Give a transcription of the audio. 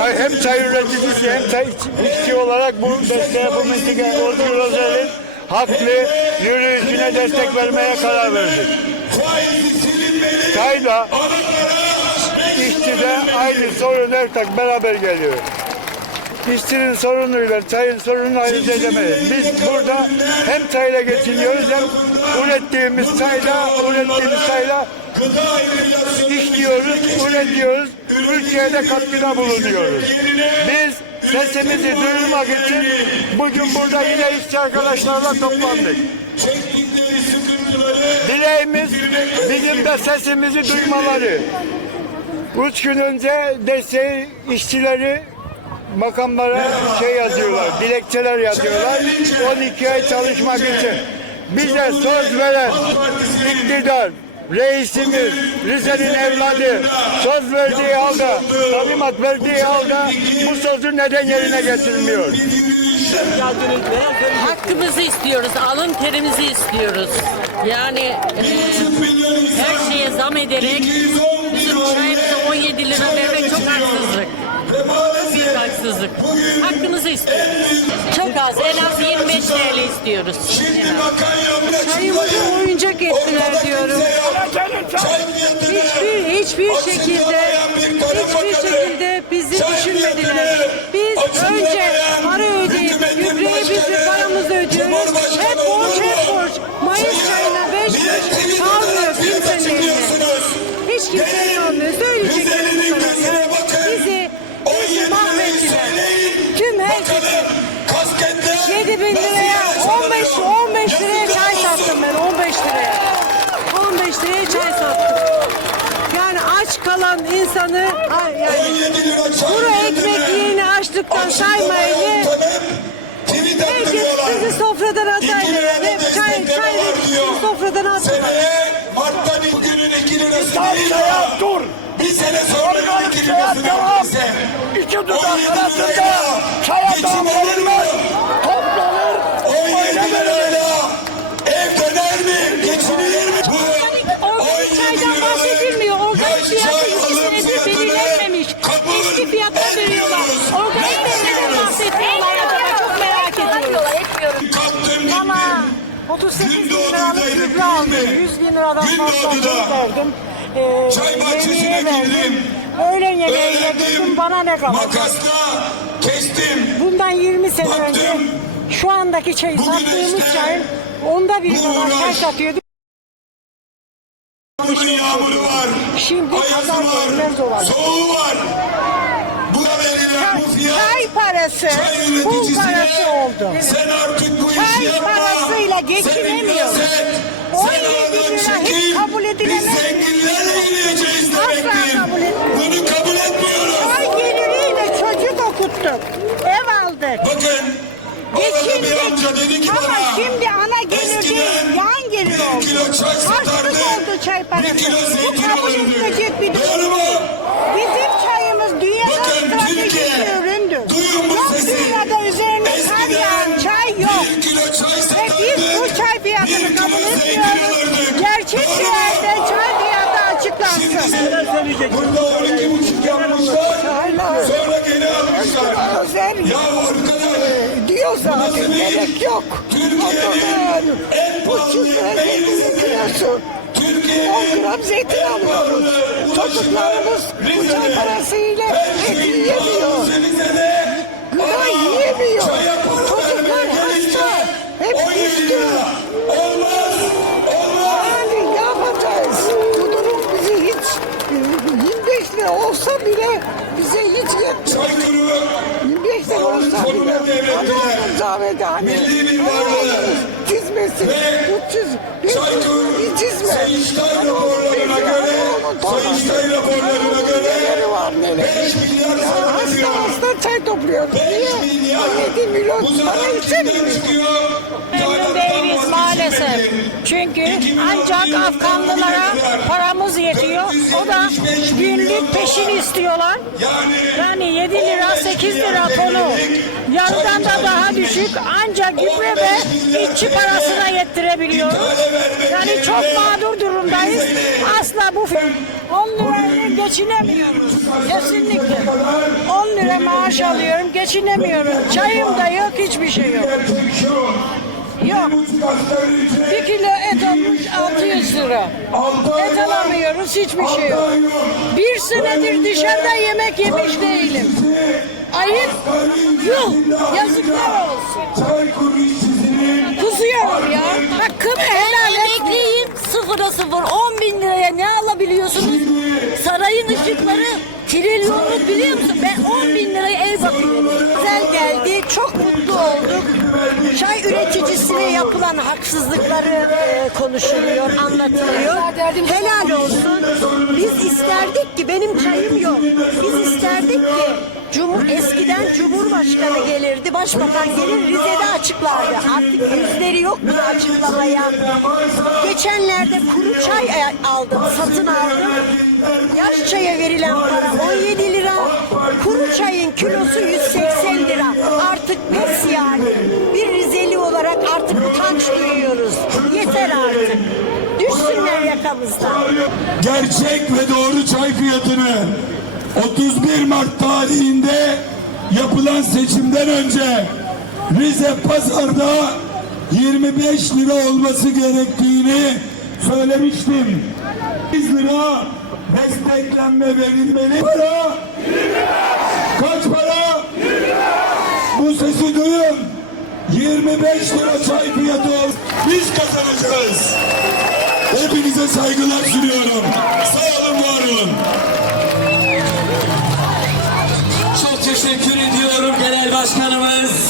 çay, hem çay üreticisi hem çay işçi olarak bu desteğe bu mitinge Ordu Rozel'in haklı yürüyüşüne destek vermeye karar verdik. Çay da işçi de aynı sorun ortak beraber geliyor. İşçinin sorunuyla çayın sorununu ayırt edemeyiz. Biz burada hem çayla geçiniyoruz hem ürettiğimiz çayla, ürettiğimiz çayla işliyoruz, üretiyoruz, ülkeye katkıda bulunuyoruz. Biz sesimizi duyurmak için bugün burada yine işçi arkadaşlarla toplandık. Dileğimiz bizim de sesimizi duymaları. Üç gün önce desteği işçileri makamlara şey yazıyorlar, dilekçeler yazıyorlar. 12 ay çalışmak için. Bize söz veren iktidar, reisimiz, Rize'nin evladı söz verdiği halde, talimat verdiği halde bu sözü neden yerine getirmiyor? Hakkımızı istiyoruz, alın terimizi istiyoruz. Yani e, her şeye zam ederek bizim çayımıza 17 lira vermek çok haksızlık. Ve maalesef Büyük haksızlık. Hakkınızı istiyoruz. Çok az. En az 25 TL istiyoruz. Şimdi bakan yapma. Çayımızı oyuncak ettiler diyorum. Hiçbir, hiçbir şekilde, hiçbir şekilde bizi düşünmediler. Biz önce para ödeyip, gübreyi bizi paramızı ödüyoruz. Hep borç, hep borç. Mayıs çayına beş kuruş kalmıyor kimsenin eline. Hiç kimsenin olmuyor. Söyleyeceklerini liraya çay sattık. Yani aç kalan insanı ay yani kuru ekmek yiyeni açlıktan saymayın. Herkes sizi sofradan atayla çay çay sizi sofradan atayla. Mart'tan ilk günün 2 lirası değil Dur. Bir sene sonra 2 lirasını bize. İki dudak arasında çaya damlanır 38 bin liralık gübre aldım. 100 bin liradan fazla verdim. Ee, Çay verdim. Öğlen yemeğine girdim bana ne kaldı? Makasla kestim. Bundan 20 sene baktım, önce şu andaki çayı sattığımız çayın onda bir kadar çay satıyorduk. Yağmuru var, Şimdi ayazı var, soğuğu var parası, pul parası oldu. Sen Çay parasıyla geçinemiyor. 17 lira hiç kabul edilemez. Biz zenginlerle eğleneceğiz demektir. kabul etmiyoruz. Bunu kabul etmiyoruz. Ay geliriyle çocuk okuttuk. Ev aldık. Bakın Geçindik. bir amca dedi ki Ama bana. şimdi ana gelir değil, yan gelir bir oldu. kilo çay Açlık satardı. oldu çay parası. Bir kilo Bu kabul edilecek bir durum Doğru mu? Bunda 12 buçuk yapmışlar. Sonra geri almışlar. Ya arkadaş. Diyor zaten gerek yok. Türkiye'nin en pahalı yemeğini Türkiye'nin 10 gram zeytin alıyoruz. Çocuklarımız kucak parasıyla et yiyemiyor. Gıda yiyemiyor. Çocuklar hasta. Hep düştü. Olmaz. kahvehane. Milli bir varlığı. Çizmesi. Ve çiz, Çaykur Sayıştay raporlarına göre Sayıştay raporları çay topluyoruz. Niye? 17 milyon para istemiyoruz. Memnun değiliz maalesef. Çünkü ancak Afganlılara paramız yetiyor. O da günlük peşin istiyorlar. Yani 7 lira 8 lira konu. Yarıdan da daha düşük ancak gübre ve işçi parasına yettirebiliyoruz. Yani çok mağdur durumdayız. Asla bu 10 lirayla geçinemiyoruz. Kesinlikle. 10 lira maaş alıyorum, geçinemiyorum. Çayım da yok, hiçbir şey yok. Yok. Bir kilo et olmuş 600 lira. Et alamıyoruz, hiçbir şey yok. Bir senedir dışarıda yemek yemiş değilim. Ayıp. Yuh. Yazıklar olsun. biliyor musun ben 10 bin lirayı ev bakıyorum. Güzel geldi. Çok mutlu olduk. Çay üreticisine yapılan haksızlıkları e, konuşuluyor, anlatılıyor. Helal olsun. Biz isterdik ki benim çayım yok. Biz isterdik ki Cumhur, eskiden Cumhurbaşkanı gelirdi, Başbakan gelir Rize'de açıklardı. Artık yüzleri yok mu açıklamaya? Geçenlerde kuru çay e, aldım, satın aldım. Yaş çaya verilen para 17 lira. Kuru çayın kilosu 180 lira. Artık pes yani. Bir Rizeli olarak artık utanç duyuyoruz. Yeter artık. Düşsünler yakamızdan. Gerçek ve doğru çay fiyatını 31 Mart tarihinde yapılan seçimden önce Rize Pazar'da 25 lira olması gerektiğini söylemiştim. 100 lira desteklenme verilmeli. Para Kaç para? Bu sesi duyun. 25 lira çay fiyatı olur. Biz kazanacağız. Hepinize saygılar sunuyorum. Sağ olun, var olun. Çok teşekkür ediyorum genel başkanımız.